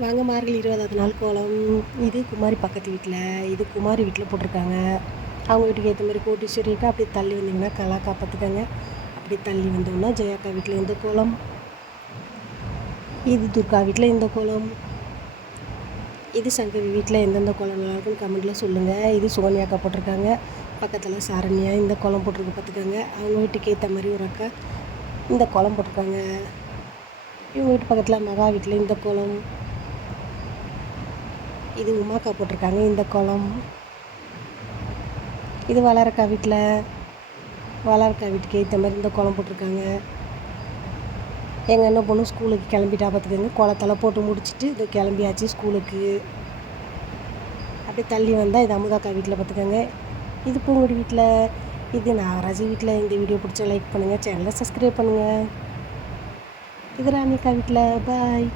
வாங்க மார்கழி 20வது நாள் கோலம். இது குமாரி பக்கத்து வீட்டில், இது குமாரி வீட்டில் போட்டிருக்காங்க. அவங்க வீட்டுக்கு ஏற்ற மாதிரி கோட்டீஸ்வரிக்கா அப்படியே தள்ளி வந்தீங்கன்னா கலாக்கா பார்த்துக்கங்க. அப்படி தள்ளி வந்தோம்னா ஜெயாக்கா வீட்டில் இந்த கோலம், இது துர்கா வீட்டில் இந்த கோலம், இது சங்கவி வீட்டில் எந்தெந்த கோலம் நல்லாயிருக்குன்னு கமெண்ட்டில் சொல்லுங்கள். இது சோனியாக்கா போட்டிருக்காங்க. பக்கத்தில் சாரண்யா இந்த கோலம் போட்டிருக்கு பார்த்துக்கோங்க. அவங்க வீட்டுக்கு ஏற்ற மாதிரி ஒரு அக்கா இந்த கோலம் போட்டிருக்காங்க. இவங்க வீட்டு பக்கத்தில் மகா வீட்டில் இந்த கோலம், இது உமாக்கா போட்டிருக்காங்க இந்த கோலம், இது வளரக்கா வீட்டில், வளரக்கா வீட்டுக்கு ஏற்ற மாதிரி இந்த கோலம் போட்டிருக்காங்க. எங்கள் அண்ணன் பொண்ணு ஸ்கூலுக்கு கிளம்பிட்டா பார்த்துக்கோங்க. கோலத்தெல்லாம் போட்டு முடிச்சுட்டு இது கிளம்பியாச்சு ஸ்கூலுக்கு. அப்படியே தள்ளி வந்தால் இது அமுதாக்கா வீட்டில் பார்த்துக்கோங்க. இது பூங்குடி வீட்டில், இது நாகராஜ் வீட்டில். இந்த வீடியோ பிடிச்சா லைக் பண்ணுங்கள், சேனலை சப்ஸ்கிரைப் பண்ணுங்கள். இது ராணிக்கா வீட்டில். பாய்.